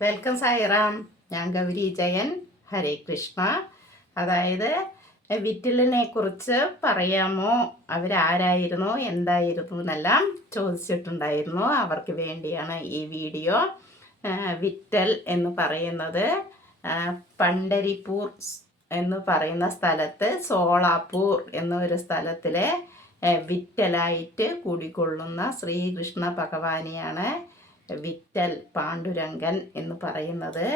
Welcome Sairam ഞാൻ ഗൗരി ജയൻ. ഹരേ കൃഷ്ണ. അതായത് വിറ്റിലിനെ കുറിച്ച് പറയാമോ? അവരാരായിരുന്നു? എന്തായിരുന്നു എന്നെല്ലാം ചോദിച്ചിട്ടുണ്ടായിരുന്നു. അവർക്ക് വേണ്ടിയാണ് ഈ വീഡിയോ. വിറ്റൽ എന്ന് പറയുന്നത് പണ്ടരിപ്പൂർ എന്ന് പറയുന്ന സ്ഥലത്ത് സോളാപ്പൂർ എന്നൊരു സ്ഥലത്തിലെ വിറ്റലായിട്ട് കൂടിക്കൊള്ളുന്ന ശ്രീകൃഷ്ണ ഭഗവാനെയാണ് വിറ്റൽ പാണ്ഡുരംഗൻ എന്ന് പറയുന്നത്.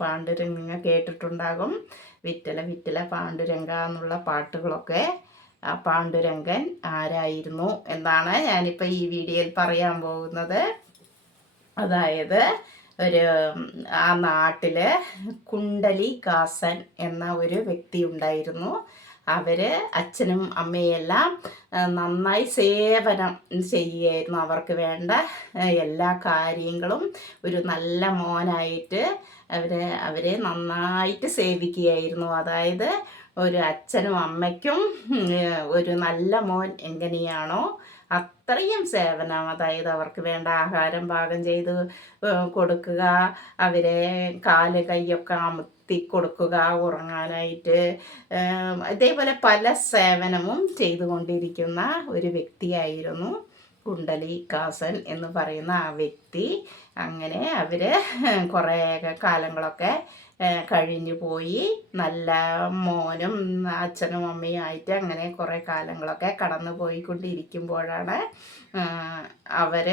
പാണ്ഡുരംഗ കേട്ടിട്ടുണ്ടാകും. വിറ്റല വിറ്റല പാണ്ഡുരംഗ എന്നുള്ള പാട്ടുകളൊക്കെ ആ പാണ്ഡുരംഗൻ ആരായിരുന്നു എന്നാണ് ഞാനിപ്പോൾ ഈ വീഡിയോയിൽ പറയാൻ പോകുന്നത്. അതായത് ഒരു ആ നാട്ടിൽ കുണ്ടലി കാസൻ എന്ന ഒരു വ്യക്തി ഉണ്ടായിരുന്നു. അവർ അച്ഛനും അമ്മയെല്ലാം നന്നായി സേവനം ചെയ്യായിരുന്നു. അവർക്ക് വേണ്ട എല്ലാ കാര്യങ്ങളും ഒരു നല്ല മോനായിട്ട് അവരെ അവരെ നന്നായിട്ട് സേവിക്കുകയായിരുന്നു. അതായത് ഒരു അച്ഛനും അമ്മയ്ക്കും ഒരു നല്ല മോൻ എങ്ങനെയാണോ അത്രയും സേവനം അതായത് അവർക്ക് വേണ്ട ആഹാരം പാകം ചെയ്ത് കൊടുക്കുക അവരെ കാൽ കൈയൊക്കെ അമുത്തി കൊടുക്കുക ഉറങ്ങാനായിട്ട്. ഇതേപോലെ പല സേവനവും ചെയ്തുകൊണ്ടിരിക്കുന്ന ഒരു വ്യക്തിയായിരുന്നു കുണ്ടലി കാസൻ എന്ന് പറയുന്ന ആ വ്യക്തി. അങ്ങനെ അവർ കുറേ കാലങ്ങളൊക്കെ കഴിഞ്ഞു പോയി. നല്ല മോനും അച്ഛനും അമ്മയും ആയിട്ട് അങ്ങനെ കുറേ കാലങ്ങളൊക്കെ കടന്നു പോയിക്കൊണ്ടിരിക്കുമ്പോഴാണ് അവർ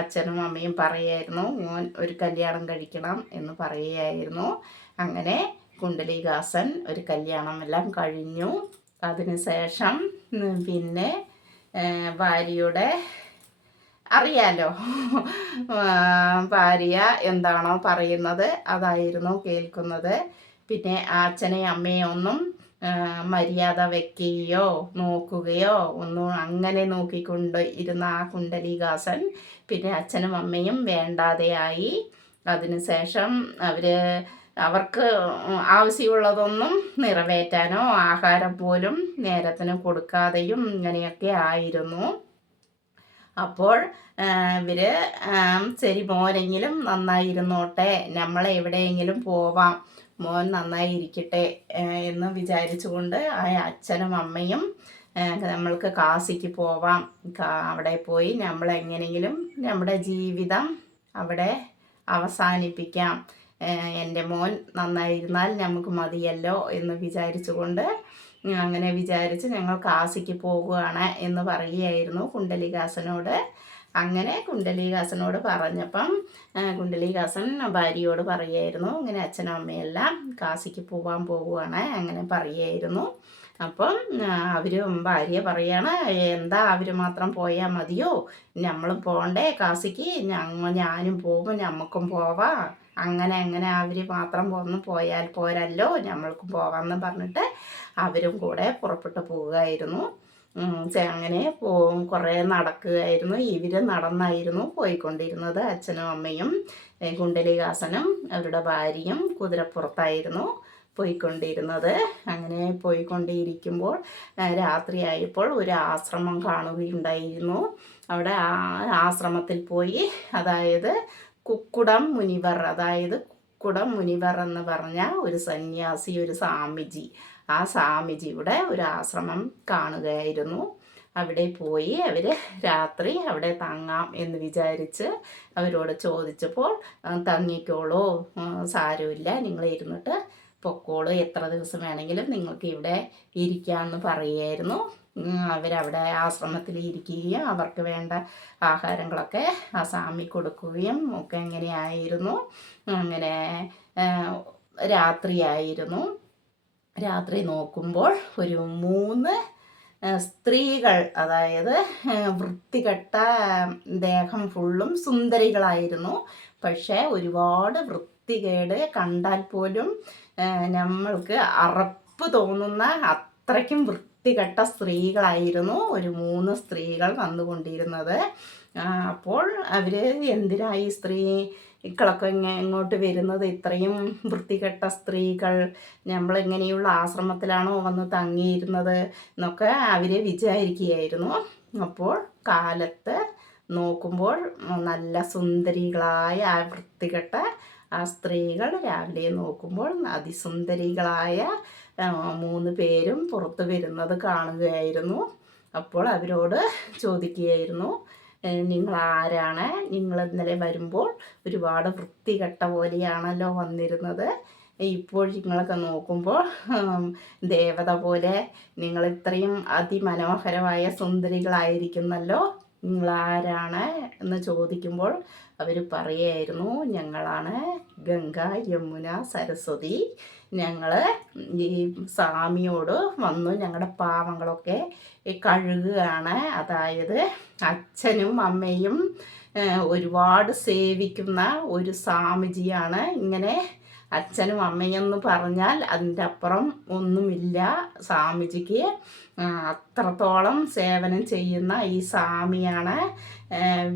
അച്ഛനും അമ്മയും പറയായിരുന്നു മോൻ ഒരു കല്യാണം കഴിക്കണം എന്ന് പറയുകയായിരുന്നു. അങ്ങനെ കുണ്ടലികാസൻ ഒരു കല്യാണം എല്ലാം കഴിഞ്ഞു. അതിനുശേഷം ശേഷം പിന്നെ ഭാര്യയുടെ അറിയാലോ ഭാര്യ എന്താണോ പറയുന്നത് അതായിരുന്നു കേൾക്കുന്നത്. പിന്നെ അച്ഛനെ അമ്മയും ഒന്നും മര്യാദ വെക്കുകയോ നോക്കുകയോ ഒന്നും അങ്ങനെ നോക്കിക്കൊണ്ട് ഇരുന്ന ആ കുണ്ടലികാസൻ പിന്നെ അച്ഛനും അമ്മയും വേണ്ടാതെയായി. അതിനുശേഷം അവർ അവർക്ക് ആവശ്യമുള്ളതൊന്നും നിറവേറ്റാനോ ആഹാരം പോലും നേരത്തിന് കൊടുക്കാതെയും ഇങ്ങനെയൊക്കെ ആയിരുന്നു. അപ്പോൾ ഇവർ ശരി മോനെങ്കിലും നന്നായിരുന്നോട്ടെ നമ്മൾ എവിടെയെങ്കിലും പോവാം മോൻ നന്നായി ഇരിക്കട്ടെ എന്ന് വിചാരിച്ചുകൊണ്ട് ആ അച്ഛനും അമ്മയും നമ്മൾക്ക് കാശിക്ക് പോവാം. അവിടെ പോയി നമ്മൾ എങ്ങനെയെങ്കിലും നമ്മുടെ ജീവിതം അവിടെ അവസാനിപ്പിക്കാം. എന്റെ മോൻ നന്നായിരുന്നാൽ നമുക്ക് മതിയല്ലോ എന്ന് വിചാരിച്ചുകൊണ്ട് അങ്ങനെ വിചാരിച്ച് ഞങ്ങൾ കാശിക്ക് പോകുകയാണ് എന്ന് പറയുകയായിരുന്നു കുണ്ടലികാസനോട് അങ്ങനെ കുണ്ടലികാസനോട് പറഞ്ഞപ്പം കുണ്ടലികാസൻ ഭാര്യയോട് പറയുമായിരുന്നു ഇങ്ങനെ അച്ഛനും അമ്മയെല്ലാം കാശിക്ക് പോകാൻ പോവുകയാണ് അങ്ങനെ പറയുമായിരുന്നു അപ്പം അവർ ഭാര്യ പറയാണ് എന്താ അവർ മാത്രം പോയാൽ മതിയോ? നമ്മളും പോകണ്ടേ കാശിക്ക് ഞങ്ങൾ ഞാനും പോകും ഞമ്മക്കും പോവാം. അങ്ങനെ അങ്ങനെ അവർ മാത്രം പോന്ന് പോയാൽ പോരല്ലോ നമ്മൾക്കും പോകാമെന്ന് പറഞ്ഞിട്ട് അവരും കൂടെ പുറപ്പെട്ടു പോവുകയായിരുന്നു. അങ്ങനെ പോ കുറേ നടക്കുകയായിരുന്നു. ഇവർ നടന്നായിരുന്നു പോയിക്കൊണ്ടിരുന്നത് അച്ഛനും അമ്മയും കുണ്ടലികാസനും അവരുടെ ഭാര്യയും കുതിരപ്പുറത്തായിരുന്നു പോയിക്കൊണ്ടിരുന്നത്. അങ്ങനെ പോയിക്കൊണ്ടിരിക്കുമ്പോൾ രാത്രിയായപ്പോൾ ഒരു ആശ്രമം കാണുകയുണ്ടായിരുന്നു. അവിടെ ആശ്രമത്തിൽ പോയി അതായത് കുക്കുടം മുനിവർ അതായത് കുക്കുടം മുനിവർ എന്ന് പറഞ്ഞ ഒരു സന്യാസി ഒരു സ്വാമിജി. ആ സ്വാമിജിയുടെ ഒരു ആശ്രമം കാണുകയായിരുന്നു. അവിടെ പോയി അവർ രാത്രി അവിടെ തങ്ങാം എന്ന് വിചാരിച്ച് അവരോട് ചോദിച്ചപ്പോൾ "ആ, തങ്ങിക്കോളൂ. സാരമില്ല. നിങ്ങൾ ഇരുന്നിട്ട് പൊക്കോളൂ. എത്ര ദിവസം വേണമെങ്കിലും നിങ്ങൾക്ക് ഇവിടെ ഇരിക്കാമെന്ന് പറയുമായിരുന്നു അവരവിടെ ആശ്രമത്തിൽ ഇരിക്കുകയും അവർക്ക് വേണ്ട ആഹാരങ്ങളൊക്കെ ആ സ്വാമി കൊടുക്കുകയും ഒക്കെ എങ്ങനെയായിരുന്നു? അങ്ങനെ രാത്രിയായിരുന്നു. രാത്രി നോക്കുമ്പോൾ ഒരു മൂന്ന് സ്ത്രീകൾ അതായത് വൃത്തികെട്ട ദേഹം ഫുള്ളും സുന്ദരികളായിരുന്നു. പക്ഷേ ഒരുപാട് വൃത്തികേട് കണ്ടാൽ പോലും നമ്മൾക്ക് അറപ്പ് തോന്നുന്ന അത്രയ്ക്കും വൃത്തികെട്ട സ്ത്രീകളായിരുന്നു ഒരു മൂന്ന് സ്ത്രീകൾ വന്നുകൊണ്ടിരുന്നത്. അപ്പോൾ അവർ എന്തിനായി സ്ത്രീ ഇക്കളൊക്കെ ഇങ്ങോട്ട് വരുന്നത്? ഇത്രയും വൃത്തികെട്ട സ്ത്രീകൾ നമ്മൾ എങ്ങനെയുള്ള ആശ്രമത്തിലാണോ വന്ന് തങ്ങിയിരുന്നത് എന്നൊക്കെ അവരെ വിചാരിക്കുകയായിരുന്നു. അപ്പോൾ കാലത്ത് നോക്കുമ്പോൾ നല്ല സുന്ദരികളായ ആ വൃത്തികെട്ട ആ സ്ത്രീകൾ രാവിലെ നോക്കുമ്പോൾ അതിസുന്ദരികളായ മൂന്ന് പേരും പുറത്ത് വരുന്നത് കാണുകയായിരുന്നു. അപ്പോൾ അവരോട് ചോദിക്കുകയായിരുന്നു നിങ്ങൾ ആരാണ്? നിങ്ങൾ ഇന്നലെ വരുമ്പോൾ ഒരുപാട് വൃത്തികെട്ട പോലെയാണല്ലോ വന്നിരുന്നത്. ഇപ്പോൾ നിങ്ങളൊക്കെ നോക്കുമ്പോൾ ദേവത പോലെ നിങ്ങൾ ഇത്രയും അതിമനോഹരമായ സുന്ദരികളായിരിക്കുന്നല്ലോ. നിങ്ങൾ ആരാണ്? എന്ന് ചോദിക്കുമ്പോൾ അവർ പറയായിരുന്നു ഞങ്ങളാണ് ഗംഗ യമുന സരസ്വതി. ഞങ്ങൾ ഈ സ്വാമിയോട് വന്നു ഞങ്ങളുടെ പാവങ്ങളൊക്കെ കഴുകുകയാണ് അതായത് അച്ഛനും അമ്മയും ഒരുപാട് സേവിക്കുന്ന ഒരു സ്വാമിജിയാണ്. ഇങ്ങനെ അച്ഛനും അമ്മയെന്ന് പറഞ്ഞാൽ അതിന്റെ അപ്പുറം ഒന്നുമില്ല. സ്വാമിജിക്ക് അത്രത്തോളം സേവനം ചെയ്യുന്ന ഈ സ്വാമിയാണ്.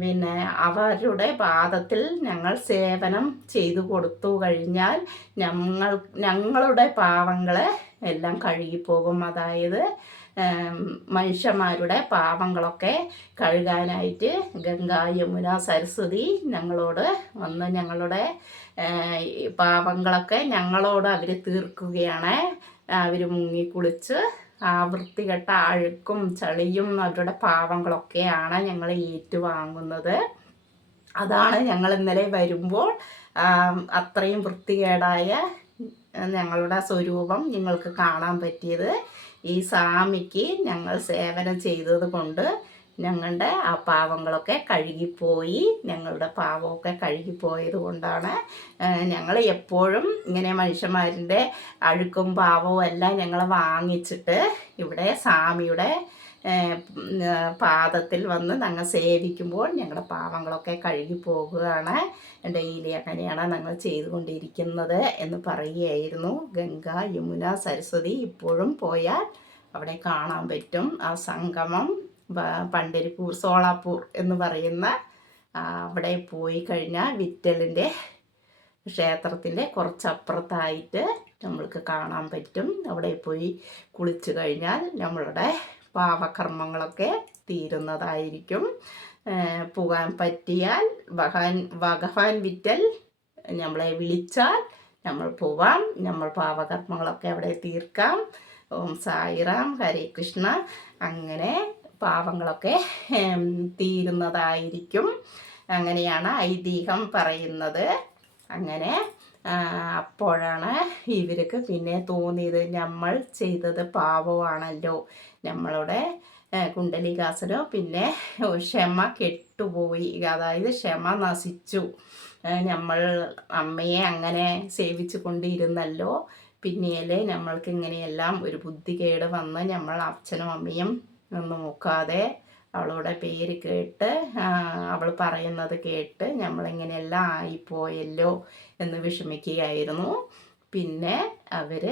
പിന്നെ അവരുടെ പാദത്തിൽ ഞങ്ങൾ സേവനം ചെയ്തു കൊടുത്തു കഴിഞ്ഞാൽ ഞങ്ങൾ ഞങ്ങളുടെ പാവങ്ങളെ എല്ലാം കഴുകിപ്പോകും. അതായത് മനുഷ്യന്മാരുടെ പാവങ്ങളൊക്കെ കഴുകാനായിട്ട് ഗംഗ യമുന സരസ്വതി ഞങ്ങളോട് വന്ന് ഞങ്ങളുടെ പാപങ്ങളൊക്കെ ഞങ്ങളോട് അവർ തീർക്കുകയാണ്. അവർ മുങ്ങിക്കുളിച്ച് ആ വൃത്തികെട്ട അഴുക്കും ചളിയും അവരുടെ പാവങ്ങളൊക്കെയാണ് ഞങ്ങൾ ഏറ്റുവാങ്ങുന്നത്. അതാണ് ഞങ്ങൾ ഇന്നലെ വരുമ്പോൾ അത്രയും വൃത്തികേടായ ഞങ്ങളുടെ സ്വരൂപം നിങ്ങൾക്ക് കാണാൻ പറ്റിയത്. ഈ സ്വാമിക്ക് ഞങ്ങൾ സേവനം ചെയ്തത് കൊണ്ട് ഞങ്ങളുടെ ആ പാവങ്ങളൊക്കെ കഴുകിപ്പോയി ഞങ്ങളുടെ പാവമൊക്കെ കഴുകിപ്പോയത് കൊണ്ടാണ് ഞങ്ങൾ എപ്പോഴും ഇങ്ങനെ മനുഷ്യന്മാരിന്റെ അഴുക്കും പാവവും എല്ലാം ഞങ്ങൾ വാങ്ങിച്ചിട്ട് ഇവിടെ സ്വാമിയുടെ പാദത്തിൽ വന്ന് ഞങ്ങൾ സേവിക്കുമ്പോൾ ഞങ്ങളുടെ പാവങ്ങളൊക്കെ കഴുകി പോകുകയാണ്. ഡെയിലി അങ്ങനെയാണ് ഞങ്ങൾ ചെയ്തുകൊണ്ടിരിക്കുന്നത് എന്ന് പറയുകയായിരുന്നു. ഗംഗ യമുന സരസ്വതി ഇപ്പോഴും പോയാൽ അവിടെ കാണാൻ പറ്റും. ആ സംഗമം പണ്ടരിപ്പൂർ സോളാപ്പൂർ എന്ന് പറയുന്ന അവിടെ പോയി കഴിഞ്ഞാൽ വിറ്റലിന്റെ ക്ഷേത്രത്തിന്റെ കുറച്ചപ്പുറത്തായിട്ട് നമ്മൾക്ക് കാണാൻ പറ്റും. അവിടെ പോയി കുളിച്ചു കഴിഞ്ഞാൽ നമ്മളുടെ പാവകർമ്മങ്ങളൊക്കെ തീരുന്നതായിരിക്കും. പോകാൻ പറ്റിയാൽ ഭഗവാൻ ഭഗവാൻ വിറ്റൽ നമ്മളെ വിളിച്ചാൽ നമ്മൾ പോവാം. നമ്മൾ പാവകർമ്മങ്ങളൊക്കെ അവിടെ തീർക്കാം. ഓം സായിറാം ഹരേ കൃഷ്ണ. അങ്ങനെ പാവങ്ങളൊക്കെ തീരുന്നതായിരിക്കും. അങ്ങനെയാണ് ഐതിഹ്യം പറയുന്നത്. അങ്ങനെ അപ്പോഴാണ് ഇവർക്ക് പിന്നെ തോന്നിയത് നമ്മൾ ചെയ്തത് പാവമാണല്ലോ. നമ്മളുടെ കുണ്ടലികാസനോ പിന്നെ ക്ഷമ കെട്ടുപോയി. അതായത് ക്ഷമ നശിച്ചു. നമ്മൾ അമ്മയെ അങ്ങനെ സേവിച്ചു കൊണ്ടിരുന്നല്ലോ പിന്നെയല്ലേ നമ്മൾക്ക് ഇങ്ങനെയെല്ലാം ഒരു ബുദ്ധികേട് വന്ന് നമ്മൾ അച്ഛനും അമ്മയും നോക്കാതെ അവളുടെ പേര് കേട്ട് അവൾ പറയുന്നത് കേട്ട് നമ്മളിങ്ങനെയെല്ലാം ആയിപ്പോയല്ലോ എന്ന് വിഷമിക്കുകയായിരുന്നു. പിന്നെ അവർ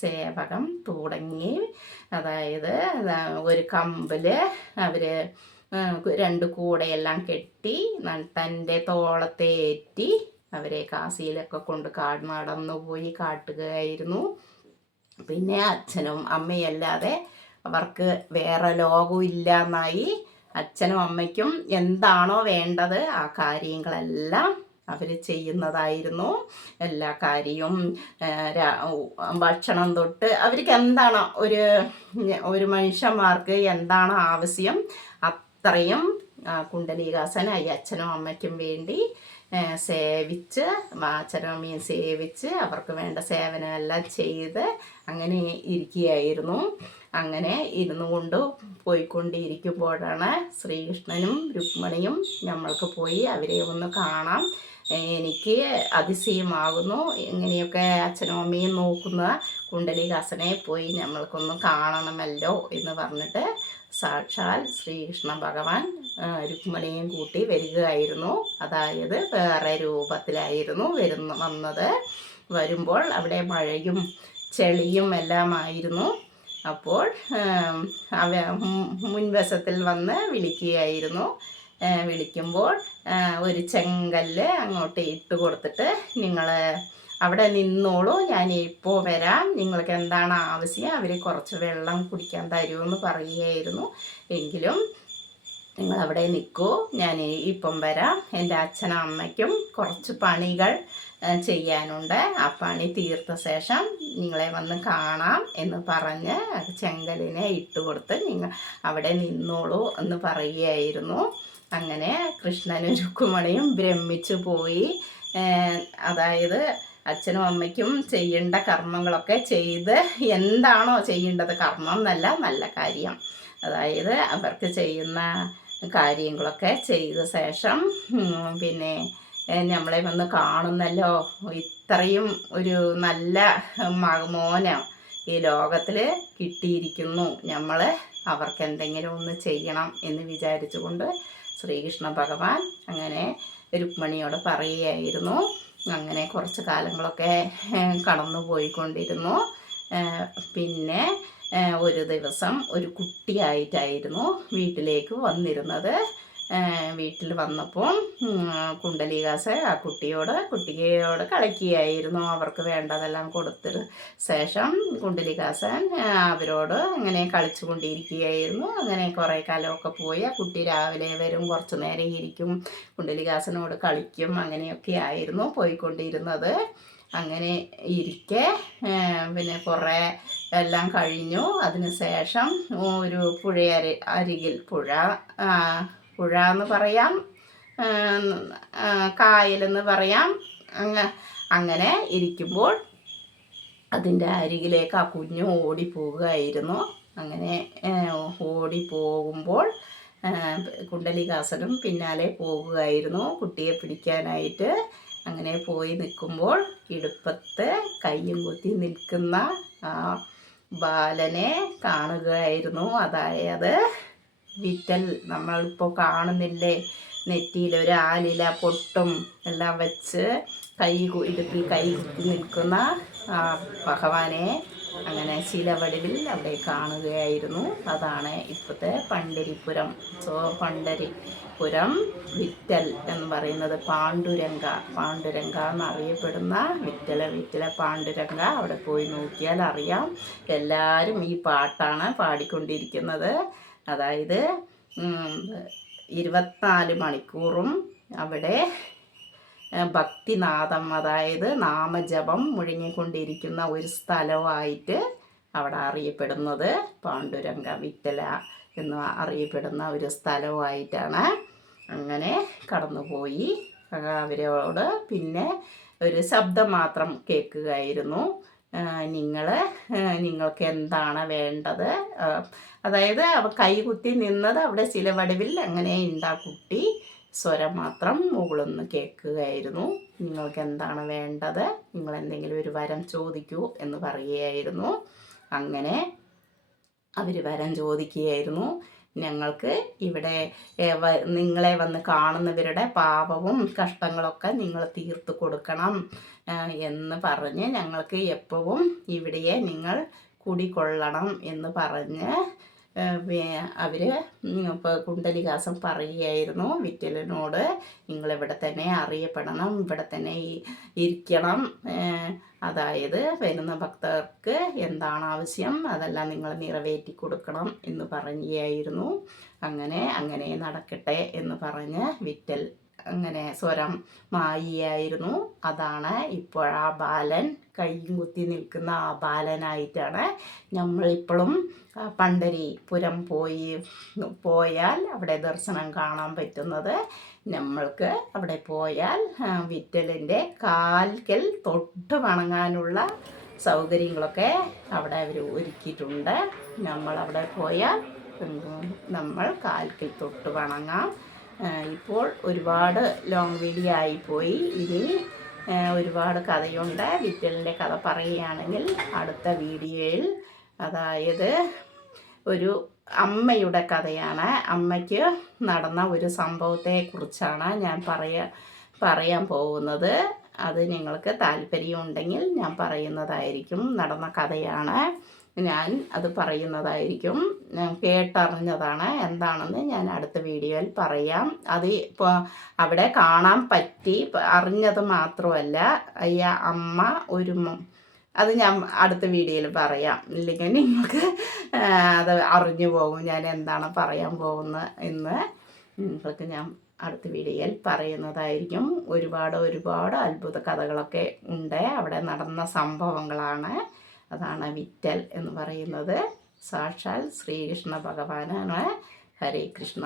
സേവകം തുടങ്ങി. അതായത് ഒരു കമ്പിൽ അവർ രണ്ട് കൂടെയെല്ലാം കെട്ടി തന്റെ തോളത്തെ ഏറ്റി അവരെ കാശിയിലൊക്കെ കൊണ്ട് കാട് നടന്നു പോയി കാട്ടുകയായിരുന്നു. പിന്നെ അച്ഛനും അമ്മയല്ലാതെ അവർക്ക് വേറെ ലോകവും ഇല്ല എന്നായി അച്ഛനും അമ്മയ്ക്കും എന്താണോ വേണ്ടത് ആ കാര്യങ്ങളെല്ലാം അവർ ചെയ്യുന്നതായിരുന്നു. എല്ലാ കാര്യവും ഭക്ഷണം തൊട്ട് അവർക്ക് എന്താണോ ഒരു ഒരു മനുഷ്യന്മാർക്ക് എന്താണ് ആവശ്യം അത്രയും കുണ്ടലീകാസൻ അച്ഛനും അമ്മയ്ക്കും വേണ്ടി സേവിച്ച് അച്ഛനും അമ്മയും സേവിച്ച് അവർക്ക് വേണ്ട സേവനമെല്ലാം ചെയ്ത് അങ്ങനെ ഇരിക്കുകയായിരുന്നു. അങ്ങനെ ഇരുന്നു കൊണ്ട് പോയിക്കൊണ്ടിരിക്കുമ്പോഴാണ് ശ്രീകൃഷ്ണനും രുക്മണിയും നമ്മൾക്ക് പോയി അവരെ ഒന്ന് കാണാം. എനിക്ക് അതിശയമാകുന്നു. ഇങ്ങനെയൊക്കെ അച്ഛനും അമ്മയും നോക്കുന്ന കുണ്ടലികാസനെ പോയി നമ്മൾക്കൊന്ന് കാണണമല്ലോ എന്ന് പറഞ്ഞിട്ട് സാക്ഷാൽ ശ്രീകൃഷ്ണ ഭഗവാൻ രുക്മിണിയും കൂട്ടി വരികയായിരുന്നു. അതായത് വേറെ രൂപത്തിലായിരുന്നു വരുന്ന വന്നത്. വരുമ്പോൾ അവിടെ മഴയും ചെളിയും എല്ലാമായിരുന്നു. അപ്പോൾ അവ മുൻവശത്തിൽ വന്ന് വിളിക്കുകയായിരുന്നു. വിളിക്കുമ്പോൾ ഒരു ചെങ്കല്ല് അങ്ങോട്ട് ഇട്ട് കൊടുത്തിട്ട് നിങ്ങൾ അവിടെ നിന്നോളൂ ഞാൻ ഇപ്പോൾ വരാം. നിങ്ങൾക്ക് എന്താണ് ആവശ്യം? അവർ കുറച്ച് വെള്ളം കുടിക്കാൻ തരുമെന്ന് പറയുകയായിരുന്നു. എങ്കിലും നിങ്ങൾ അവിടെ നിൽക്കൂ ഞാൻ ഇപ്പം വരാം. എന്റെ അച്ഛനും അമ്മയ്ക്കും കുറച്ച് പണികൾ ചെയ്യാനുണ്ട്. ആ പണി തീർത്ത ശേഷം നിങ്ങളെ വന്ന് കാണാം എന്ന് പറഞ്ഞ് ചെങ്കലിനെ ഇട്ട് കൊടുത്ത് നിങ്ങൾ അവിടെ നിന്നോളൂ എന്ന് പറയുകയായിരുന്നു. അങ്ങനെ കൃഷ്ണനും രുക്കുമണിയും ഭ്രമിച്ചു പോയി. അതായത് അച്ഛനും അമ്മയ്ക്കും ചെയ്യേണ്ട കർമ്മങ്ങളൊക്കെ ചെയ്ത് എന്താണോ ചെയ്യേണ്ടത് കർമ്മം എന്നല്ല നല്ല കാര്യം. അതായത് അവർക്ക് ചെയ്യുന്ന കാര്യങ്ങളൊക്കെ ചെയ്ത ശേഷം പിന്നെ നമ്മളെ വന്ന് കാണുന്നല്ലോ. ഇത്രയും ഒരു നല്ല മോനം ഈ ലോകത്തിൽ കിട്ടിയിരിക്കുന്നു. നമ്മൾ അവർക്ക് എന്തെങ്കിലും ഒന്ന് ചെയ്യണം എന്ന് വിചാരിച്ചുകൊണ്ട് ശ്രീകൃഷ്ണ ഭഗവാൻ അങ്ങനെ രുക്മിണിയോട് പറയുകയായിരുന്നു. അങ്ങനെ കുറച്ച് കാലങ്ങളൊക്കെ കടന്നു പോയിക്കൊണ്ടിരുന്നു. പിന്നെ ഒരു ദിവസം ഒരു കുട്ടിയായിട്ടായിരുന്നു വീട്ടിലേക്ക് വന്നിരുന്നത്. വീട്ടിൽ വന്നപ്പോൾ കുണ്ടലികാസ് ആ കുട്ടിയോട് കുട്ടിയോട് കളിക്കുകയായിരുന്നു. അവർക്ക് വേണ്ടതെല്ലാം കൊടുത്തതിന് ശേഷം കുണ്ടലികാസൻ അവരോട് അങ്ങനെ കളിച്ചു കൊണ്ടിരിക്കുകയായിരുന്നു അങ്ങനെ കുറേ കാലമൊക്കെ പോയി. ആ കുട്ടി രാവിലെ വരും കുറച്ച് നേരം ഇരിക്കും. കുണ്ടലികാസനോട് കളിക്കും. അങ്ങനെയൊക്കെ ആയിരുന്നു പോയിക്കൊണ്ടിരുന്നത്. അങ്ങനെ ഇരിക്കെ പിന്നെ കുറേ എല്ലാം കഴിഞ്ഞു. അതിന് ശേഷം ഒരു പുഴയരി അരികിൽ പുഴ പുഴ എന്ന് പറയാം കായലെന്ന് പറയാം. അങ്ങ അങ്ങനെ ഇരിക്കുമ്പോൾ അതിന്റെ അരികിലേക്ക് ആ കുഞ്ഞു ഓടിപ്പോവുകയായിരുന്നു അങ്ങനെ ഓടി ഓടിപ്പോകുമ്പോൾ കുണ്ടലികാസനും പിന്നാലെ പോകുകയായിരുന്നു. കുട്ടിയെ പിടിക്കാനായിട്ട് അങ്ങനെ പോയി നിൽക്കുമ്പോൾ ഇടുപ്പത്ത് കയ്യും കുത്തി നിൽക്കുന്ന ആ ബാലനെ കാണുകയായിരുന്നു. അതായത് വിറ്റൽ നമ്മളിപ്പോൾ കാണുന്നില്ലേ? നെറ്റിയിൽ ഒരു ആലില പൊട്ടും എല്ലാം വെച്ച് കൈ ഇടുപ്പിൽ കൈ നിൽക്കുന്ന ഭഗവാനെ അങ്ങനെ ശിലവടിവിൽ അവിടെ കാണുകയായിരുന്നു. അതാണ് ഇപ്പോഴത്തെ പണ്ഡരിപുരം സോ പണ്ഡരിപുരം വിറ്റൽ എന്ന് പറയുന്നത് പാണ്ഡുരംഗ. പാണ്ഡുരംഗ എന്നറിയപ്പെടുന്ന വിറ്റല വിറ്റല പാണ്ഡുരംഗ. അവിടെ പോയി നോക്കിയാൽ അറിയാം. എല്ലാവരും ഈ പാട്ടാണ് പാടിക്കൊണ്ടിരിക്കുന്നത്. അതായത് ഇരുപത്തിനാല് മണിക്കൂറും അവിടെ ഭക്തിനാഥം അതായത് നാമജപം മുഴങ്ങിക്കൊണ്ടിരിക്കുന്ന ഒരു സ്ഥലമായിട്ട് അവിടെ അറിയപ്പെടുന്നത്. പാണ്ഡുരംഗ വിറ്റല എന്ന് അറിയപ്പെടുന്ന ഒരു സ്ഥലമായിട്ടാണ് അങ്ങനെ കടന്നുപോയി. അവരോട് പിന്നെ ഒരു ശബ്ദം മാത്രം കേൾക്കുകയായിരുന്നു. നിങ്ങൾ നിങ്ങൾക്ക് എന്താണ് വേണ്ടത്? അതായത് അവ കൈകുത്തി നിന്നത് അവിടെ ചിലവടിവിൽ അങ്ങനെ ഉണ്ടാ കുട്ടി സ്വരം മാത്രം മുകളൊന്ന് കേൾക്കുകയായിരുന്നു. നിങ്ങൾക്ക് എന്താണ് വേണ്ടത്? നിങ്ങൾ എന്തെങ്കിലും ഒരു വരം ചോദിക്കൂ എന്ന് പറയുകയായിരുന്നു. അങ്ങനെ അവർ വരം ചോദിക്കുകയായിരുന്നു. ഞങ്ങൾക്ക് ഇവിടെ നിങ്ങളെ വന്ന് കാണുന്നവരുടെ പാപവും കഷ്ടങ്ങളൊക്കെ നിങ്ങൾ തീർത്ത് കൊടുക്കണം. എന്ന് പറഞ്ഞ് ഞങ്ങൾക്ക് എപ്പോഴും ഇവിടെയെ നിങ്ങൾ കുടികൊള്ളണം എന്ന് പറഞ്ഞ് അവർ ഇപ്പോൾ കുണ്ടലികാസം പറയുകയായിരുന്നു വിറ്റലിനോട് നിങ്ങളിവിടെ തന്നെ അറിയപ്പെടണം ഇവിടെ തന്നെ ഇരിക്കണം. അതായത് വരുന്ന ഭക്തർക്ക് എന്താണ് ആവശ്യം അതെല്ലാം നിങ്ങൾ നിറവേറ്റി കൊടുക്കണം എന്ന് പറയുകയായിരുന്നു. അങ്ങനെ അങ്ങനെ നടക്കട്ടെ എന്ന് പറഞ്ഞ് വിറ്റൽ അങ്ങനെ സ്വരം മായിയായിരുന്നു. അതാണ് ഇപ്പോൾ ആ ബാലൻ കൈയും കുത്തി നിൽക്കുന്ന ആ ബാലനായിട്ടാണ് നമ്മളിപ്പോഴും പണ്ടരി പുരം പോയി പോയാൽ അവിടെ ദർശനം കാണാൻ പറ്റുന്നത്. നമ്മൾക്ക് അവിടെ പോയാൽ വിറ്റലിന്റെ കാൽക്കൽ തൊട്ട് വണങ്ങാനുള്ള സൗകര്യങ്ങളൊക്കെ അവിടെ അവർ ഒരുക്കിയിട്ടുണ്ട്. നമ്മളവിടെ പോയാൽ നമ്മൾ കാൽക്കൽ തൊട്ട് വണങ്ങാം. ഇപ്പോൾ ഒരുപാട് ലോങ് വീഡിയോ ആയിപ്പോയി ഇനി ഒരുപാട് കഥയുണ്ട്. വിറ്റലിന്റെ കഥ പറയുകയാണെങ്കിൽ അടുത്ത വീഡിയോയിൽ അതായത് ഒരു അമ്മയുടെ കഥയാണ്. അമ്മയ്ക്ക് നടന്ന ഒരു സംഭവത്തെക്കുറിച്ചാണ് ഞാൻ പറയ പറയാൻ പോകുന്നത്. അത് നിങ്ങൾക്ക് താല്പര്യമുണ്ടെങ്കിൽ ഞാൻ പറയുന്നതായിരിക്കും. നടന്ന കഥയാണ്. ഞാൻ അത് പറയുന്നതായിരിക്കും. കേട്ടറിഞ്ഞതാണ് എന്താണെന്ന് ഞാൻ അടുത്ത വീഡിയോയിൽ പറയാം. അത് ഇപ്പോൾ അവിടെ കാണാൻ പറ്റി അറിഞ്ഞത് മാത്രമല്ല അയ്യ അമ്മ ഒരു അത് ഞാൻ അടുത്ത വീഡിയോയിൽ പറയാം. ഇല്ലെങ്കിൽ നിങ്ങൾക്ക് അത് അറിഞ്ഞു പോകും ഞാൻ എന്താണ് പറയാൻ പോകുന്നത് എന്ന് നിങ്ങൾക്ക് ഞാൻ അടുത്ത വീഡിയോയിൽ പറയുന്നതായിരിക്കും. ഒരുപാട് ഒരുപാട് അത്ഭുത കഥകളൊക്കെ ഉണ്ട്. അവിടെ നടന്ന സംഭവങ്ങളാണ്. അതാണ് വിറ്റൽ എന്ന് പറയുന്നത്. സാക്ഷാൽ ശ്രീകൃഷ്ണ ഭഗവാനാണ്. ഹരേ കൃഷ്ണ.